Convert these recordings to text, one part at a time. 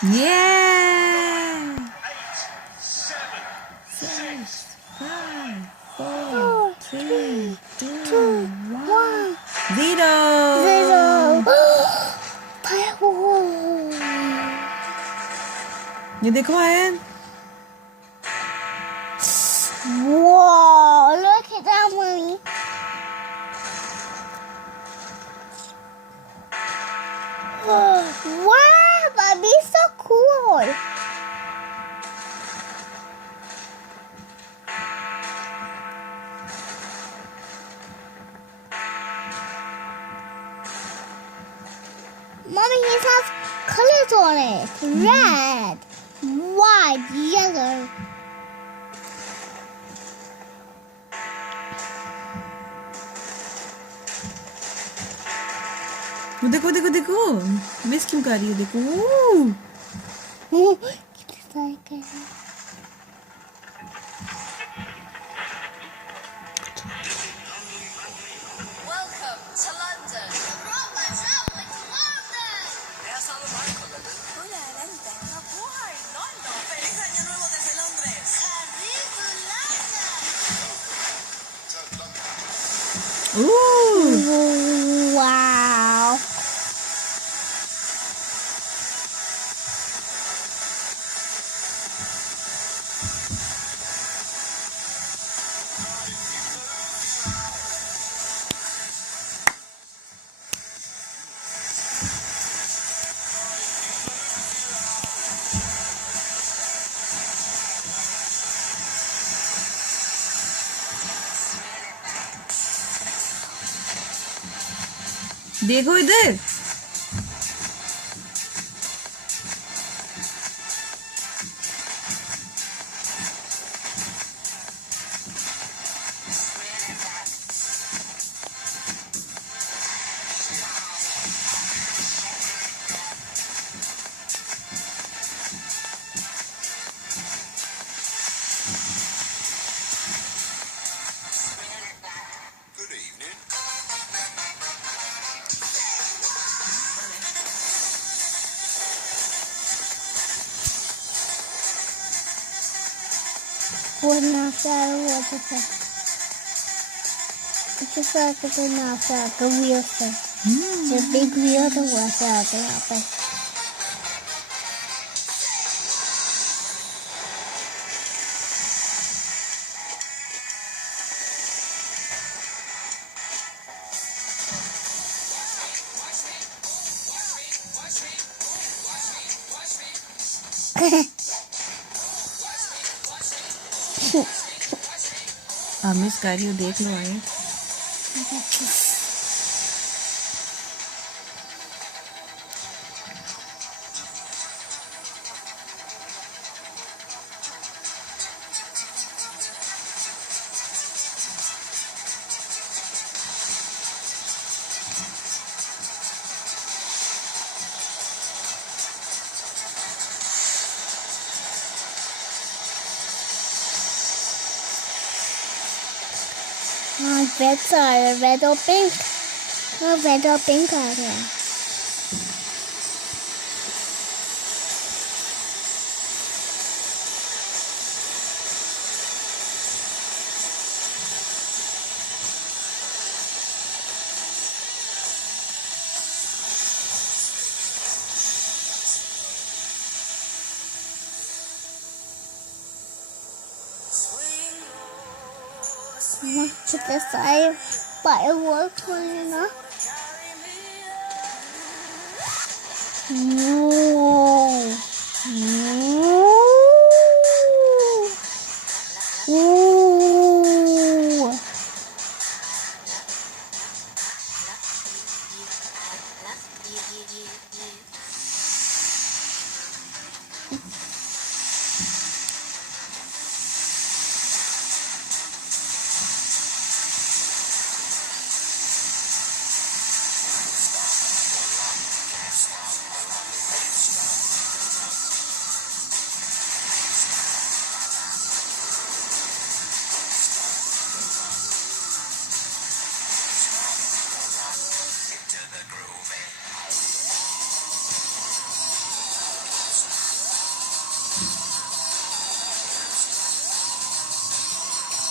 Yeah! 6, 5, 4, 3, 2, 1, 0! ये देखो ion. Whoa, look at that, Mommy. Wow, Bobby's so cool. Mommy, he has colors on it. Red, white, yellow. देखो देखो देखो miss क्यों कर रही हो देखो. Welcome to London. Robert traveling to London. Deja solo Michael. Hola, London. No puedo ir London. Feliz año nuevo desde Londres. Arriba London. Wow. देखो इधर. Good evening. Wouldn't outside or what is it? It's just like a thing outside, like a wheel thing. It's a big wheel to watch out there. Miss कर रही हो देख लो ion. Red side, red or pink. No, red or pink are there. To the side, fireworks going up. Whoa. Whoa.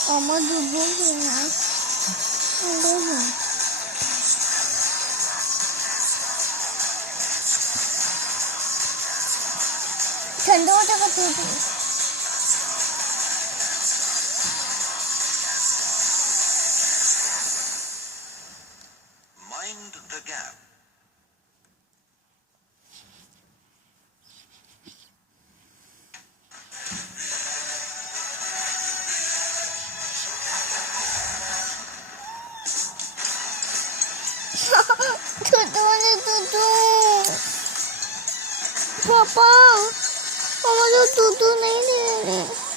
Ama dudu ya. Dudu. Sen de orada batırdın. Mind the gap. Dudu onu dudu. Papa. Ama dudu neydi?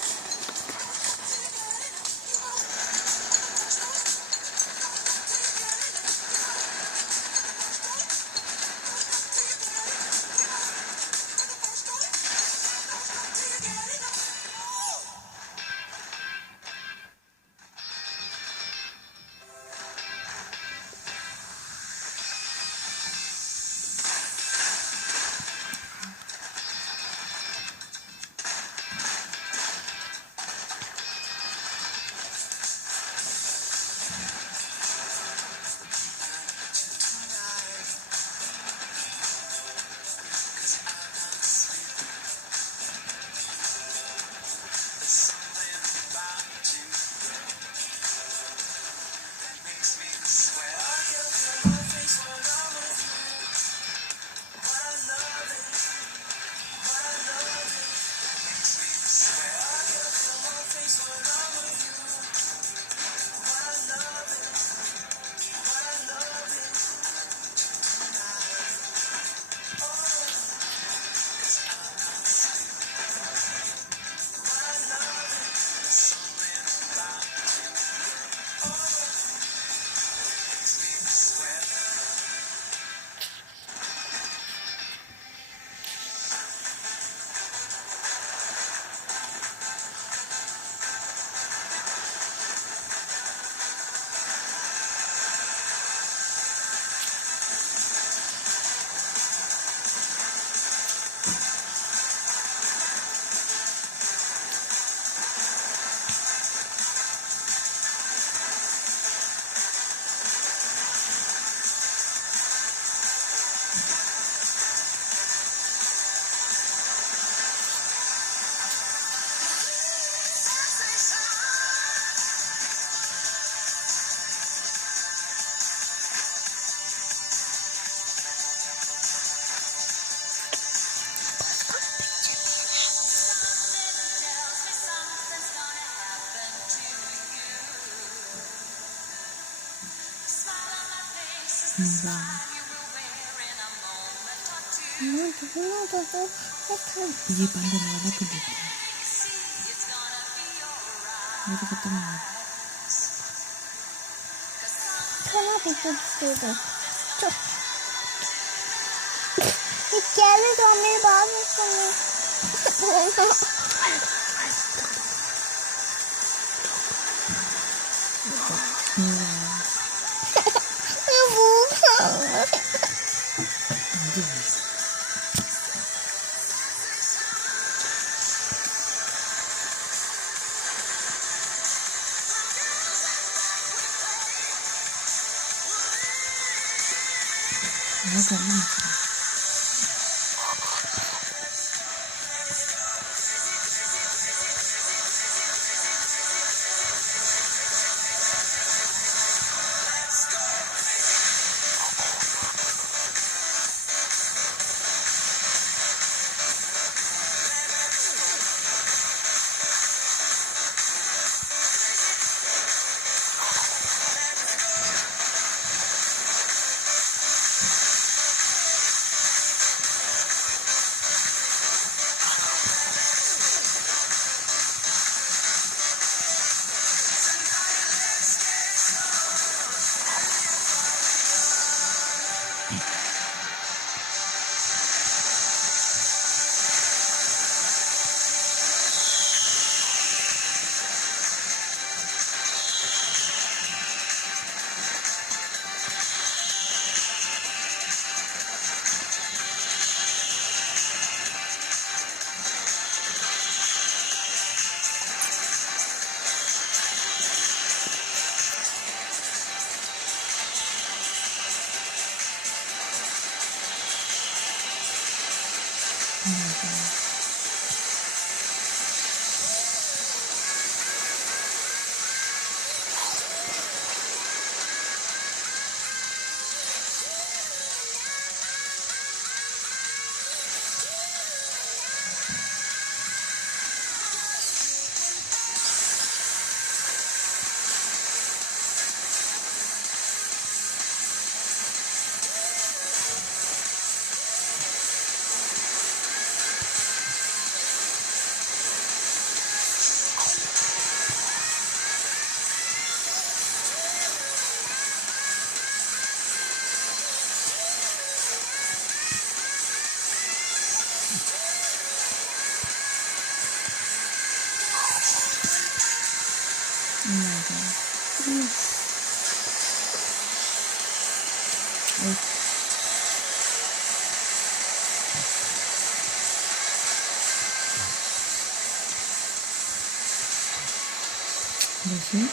이게 반대로 나쁜 데 어디 갔다 나와? Kenapa begitu? Cuk. Dikali ambil bagus nih. Ya bukan. Agak Oh my god. Oh, 뭐지?